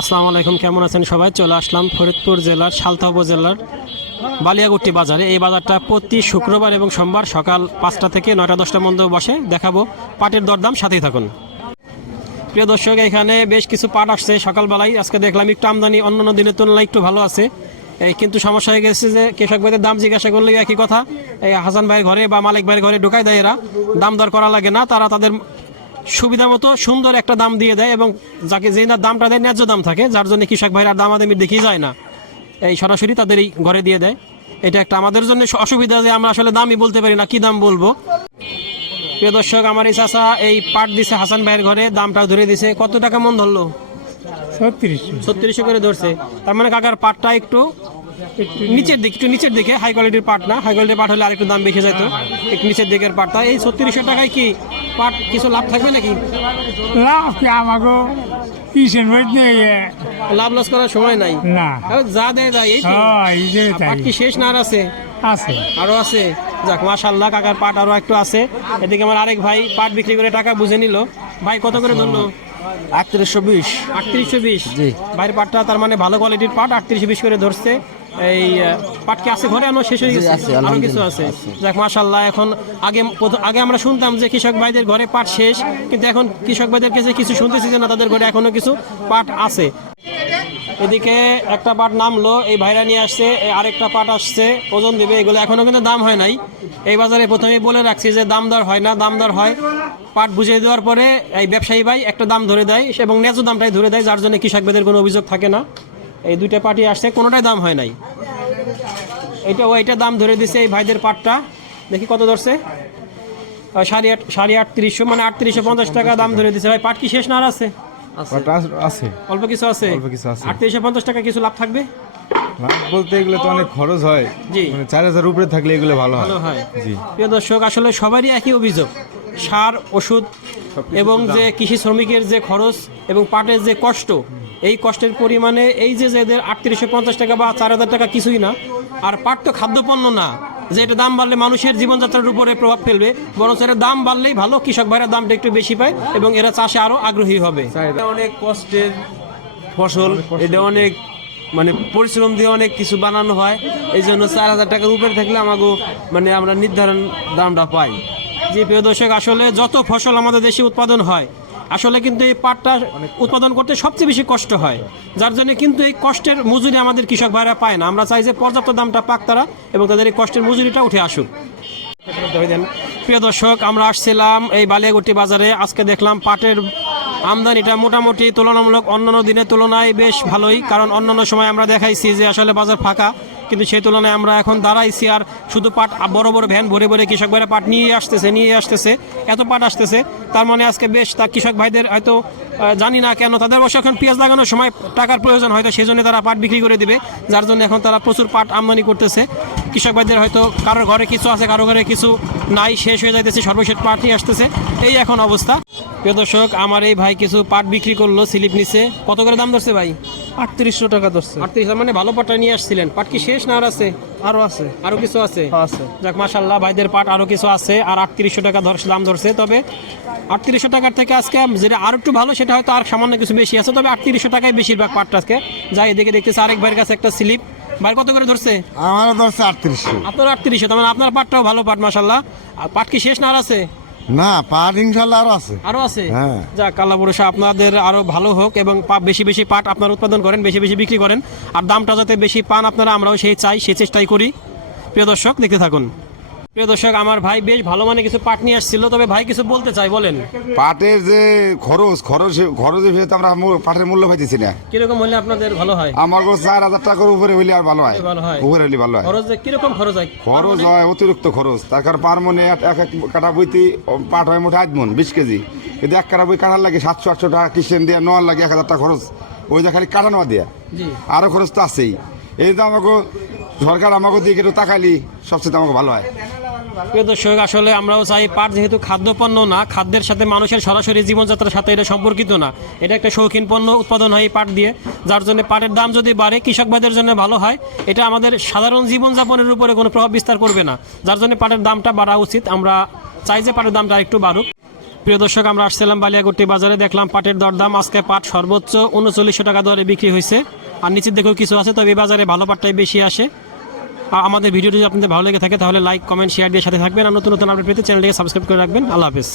আসসালামু আলাইকুম, কেমন আছেন সবাই? চলে আসলাম ফরিদপুর জেলার সালতা উপজেলার বালিয়াগুট্টি বাজারে। এই বাজারটা প্রতি শুক্রবার এবং সোমবার সকাল পাঁচটা থেকে নয়টা, দশটা মধ্যে বসে। দেখাবো পাটের দরদাম, সাথেই থাকুন। প্রিয় দর্শক, এখানে বেশ কিছু পাট আসছে সকালবেলায়। আজকে দেখলাম একটু আমদানি, অন্যান্য দিনের তুলনায় একটু ভালো আছে। এই কিন্তু সমস্যা হয়ে গেছে যে কৃষক ভাইদের দাম জিজ্ঞাসা করলে একই কথা। এই হাসান ভাইয়ের ঘরে বা মালিক ভাইয়ের ঘরে ঢুকাই দেয় এরা। দাম দর করা লাগে না, তারা তাদের সুবিধা মতো সুন্দর একটা দাম দিয়ে দেয় এবং যাকে যে না দামটা দেয় ন্যায্য দাম থাকে যার জন্য কৃষক ভাইরা দামাদামি দেখেই যায় না। এই সরাসরি তাদের এই ঘরে দিয়ে দেয়। এটা একটা আমাদের জন্য অসুবিধা যে আমরা আসলে দামই বলতে পারি না কি দাম বলব? প্রিয় দর্শক আমার এই চাষা এই পাট দিছে হাসান ভাইয়ের ঘরে দামটাও ধরে দিছে। কত টাকা মন ধরলো? ছত্রিশশো করে ধরছে। তার মানে কাকার পাটটা একটু নিচের দিকে একটু নিচের দিকে হাই কোয়ালিটির পাট না। হাই কোয়ালিটির পাট হলে আরেকটু দাম বেশি যেত একটু নিচের দিকের পাটটা। এই ছত্রিশশো টাকায় কি পাট কিছু লাভ থাকবে নাকি? লাভ কি আমাকে লাভ লস করার সময় নাই? না। যা দেয় এই হয় যে পাট কি শেষ না আর আছে? আছে। আরও আছে। যাক মাশাল্লাহ কাকার পাট আরও একটু আছে। এদিকে আমার আরেক ভাই পাট বিক্রি করে টাকা বুঝে নিল। ভাই কত করে ধরলো? আটত্রিশশো বিশ। আটত্রিশশো বিশ। জি। বাইরের পাটটা তার মানে ভালো কোয়ালিটির পাট আটত্রিশশো বিশ করে ধরছে। এই পাট কি আছে ঘরে? আমার শেষ হয়ে গেছে। আরও কিছু আছে। আছে। যাক মাশাল্লাহ এখন আগে আগে আমরা শুনতাম যে কৃষক ভাইদের ঘরে পাট শেষ কিন্তু এখন কৃষক ভাইদের কাছে কিছু শুনতেছি যে না তাদের ঘরে এখনও কিছু পাট আছে। এদিকে একটা পাট নামলো, এই ভাইরা নিয়ে আসছে আরেকটা পাট আসছে, ওজন দেবে, এগুলো এখনও কিন্তু দাম হয় নাই। এই বাজারে প্রথমে বলে রাখছি যে দাম দর হয় না, দাম দর হয়। পাট বুঝিয়ে দেওয়ার পরে এই ব্যবসায়ী ভাই একটা দাম ধরে দেয় এবং ন্যায্য দামটাই ধরে দেয়, যার জন্য কৃষক ভাইদের কোনো অভিযোগ থাকে না। এই দুইটা পার্টি আসছে, কোনোটাই দাম হয় নাই। এটা ও এটা দাম ধরে দিছে এই ভাইদের পাটটা। দেখি কত ধরছে? সাড়ে আট সাড়ে আটত্রিশশো মানে আটত্রিশশো পঞ্চাশ টাকা দাম ধরে দিছে। ভাই, পাট কি শেষ না আর আছে? আছে। অল্প কিছু আছে? অল্প কিছু আছে। আটত্রিশশো পঞ্চাশ টাকা কিছু লাভ থাকবে? লাভ বলতে এগুলো তো অনেক খরচ হয়। মানে চার হাজার উপরে থাকলে এগুলো ভালো হয়। জি। প্রিয় দর্শক আসলে সবারই একই অভিযোগ। সার ওষুধ এবং যে কৃষি শ্রমিকের যে খরচ এবং পাটের যে কষ্ট এই কষ্টের পরিমাণে এই যে যে এদের আটত্রিশশো পঞ্চাশ টাকা বা চার হাজার টাকা কিছুই না আর পাট তো খাদ্যপণ্য না যে এটা দাম বাড়লে মানুষের জীবনযাত্রার উপরে প্রভাব ফেলবে বরং এর দাম বাড়লেই ভালো কৃষক ভাইরা দামটা একটু বেশি পায় এবং এরা চাষে আরও আগ্রহী হবে। এটা অনেক কষ্টের ফসল এটা অনেক মানে পরিশ্রম দিয়ে অনেক কিছু বানানো হয়। এই জন্য চার হাজার টাকার উপরে থাকলে আমাকে মানে আমরা নির্ধারণ দামটা পাই। জি প্রিয় দর্শক আসলে যত ফসল আমাদের দেশে উৎপাদন হয় আসলে কিন্তু এই পাটটা উৎপাদন করতে সবচেয়ে বেশি কষ্ট হয়। যার জন্য কিন্তু এই কষ্টের মজুরি আমাদের কৃষক ভাইরা পায় না। আমরা চাই যে পর্যাপ্ত দামটা পাক তারা এবং তাদের এই কষ্টের মজুরিটা উঠে আসুক। প্রিয় দর্শক, আমরা আসছিলাম এই বালিয়াগুটি বাজারে। আজকে দেখলাম পাটের আমদানিটা মোটামুটি তুলনামূলক অন্যান্য দিনের তুলনায় বেশ ভালোই। কারণ অন্যান্য সময় আমরা দেখাইছি যে আসলে বাজার ফাঁকা। কিন্তু সেই তুলনায় আমরা এখন দাঁড়াইছি আর শুধু পাট বড় বড় ভ্যান ভরে ভরে কৃষক ভাইরা পাট নিয়ে আসতেছে নিয়ে আসতেছে, এত পাট আসতেছে। তার মানে আজকে বেশ তা কৃষক ভাইদের হয়তো জানি না কেন, তাদের অবশ্য এখন পেঁয়াজ লাগানোর সময় টাকার প্রয়োজন হয়তো সেই জন্য তারা পাট বিক্রি করে দিবে, যার জন্য এখন তারা প্রচুর পাট আমদানি করতেছে। কৃষক ভাইদের হয়তো কারোর ঘরে কিছু আছে, কারও ঘরে কিছু নাই, শেষ হয়ে যাইতেছে, সর্বশেষ পাট নিয়ে আসতেছে, এই এখন অবস্থা। প্রিয় দর্শক, আমার এই ভাই কিছু পাট বিক্রি করল, স্লিপ নিছে কত করে দাম ধরছে ভাই? আটত্রিশশো টাকা ধরছে। আটত্রিশ মানে ভালো পাটটা নিয়ে আসছিলেন। পাট কি শেষ না আর আছে? আরও আছে। আরও কিছু আছে? আছে। যাক মাশাল্লাহ ভাইদের পাট আরও কিছু আছে আর আটত্রিশশো টাকা ধরছে দাম ধরছে। তবে আটত্রিশশো টাকার থেকে আজকে যেটা আরও একটু ভালো সেটা হয়তো আর সামান্য কিছু বেশি আছে। তবে আটত্রিশশো টাকায় বেশিরভাগ পাটটা আজকে। যাই এদিকে দেখতেছে আরেক ভাইয়ের কাছে একটা স্লিপ। ভাই কত করে ধরছে? আমারও ধরছে আটত্রিশশো। আপনার আটত্রিশশো তার মানে আপনার পাটটাও ভালো পাট মাশাল্লাহ আর পাট কি শেষ না আর আছে? না পাট ইনশাল্লাহ আরও আছে। আরও আছে? হ্যাঁ। যাক আল্লাহ ভরসা আপনাদের আরও ভালো হোক এবং বেশি বেশি পাট আপনারা উৎপাদন করেন বেশি বেশি বিক্রি করেন। আর দামটা যাতে বেশি পান আপনারা আমরাও সেই চাই সেই চেষ্টাই করি। প্রিয় দর্শক দেখতে থাকুন। প্রিয় দর্শক আমার ভাই বেশ ভালো মানে কিছু পাট নিয়ে আসছিল তবে ভাই কিছু বলতে চাই বলেন। পাটের যে খরচ খরচ খরচের ভিতরে আমরা পাটের মূল্য পাইতেছি না। কীরকম হলে আপনাদের ভালো হয়? আমার কাছে চার হাজার টাকার উপরে হইলে আর ভালো হয়। ভালো হয়। উপরে হইলে ভালো হয়। খরচ কীরকম খরচ হয়? খরচ হয় অতিরিক্ত খরচ। তার কারণ পার মনে এক এক কাটা বইতে পাট হয় মোটে আধ মন বিশ কেজি। কিন্তু এক কাটা বই কাটার লাগে সাতশো আটশো টাকা কিষেন দিয়ে নেওয়ার লাগে এক হাজার টাকা খরচ। ওই যে খালি কাটা নেওয়া দিয়া। আরও খরচ তো আছেই। এই তো আমাকে সরকার আমাকে দিয়ে একটু তাকালি সবচেয়ে আমাকে ভালো হয়। প্রিয় দর্শক, আসলে আমরাও চাই পাট যেহেতু খাদ্যপণ্য না, খাদ্যের সাথে মানুষের সরাসরি জীবনযাত্রার সাথে এটা সম্পর্কিত না। এটা একটা শৌখিন পণ্য উৎপাদন হয় পাট দিয়ে, যার জন্য পাটের দাম যদি বাড়ে, কৃষক ভাইদের জন্য ভালো হয়। এটা আমাদের সাধারণ জীবনযাপনের উপরে কোনো প্রভাব বিস্তার করবে না। যার জন্য পাটের দামটা বাড়া উচিত। আমরা চাই যে পাটের দামটা একটু বাড়ুক। প্রিয় দর্শক, আমরা আসছিলাম বালিয়াগুট্টি বাজারে, দেখলাম পাটের দরদাম। আজকে পাট সর্বোচ্চ উনচল্লিশশো টাকা দরে বিক্রি হয়েছে। আর নিচের দেখেও কিছু আছে, তবে বাজারে ভালো পাটটাই বেশি আসে। আমাদের ভিডিওটি যদি আপনাদের ভালো লেগে থাকে, তাহলে লাইক কমেন্ট শেয়ার দিয়ে সাথে থাকবেন। আর নতুন নতুন আপডেট পেতে চ্যানেলটিকে সাবস্ক্রাইব করে রাখবেন। আল্লাহ হাফেজ।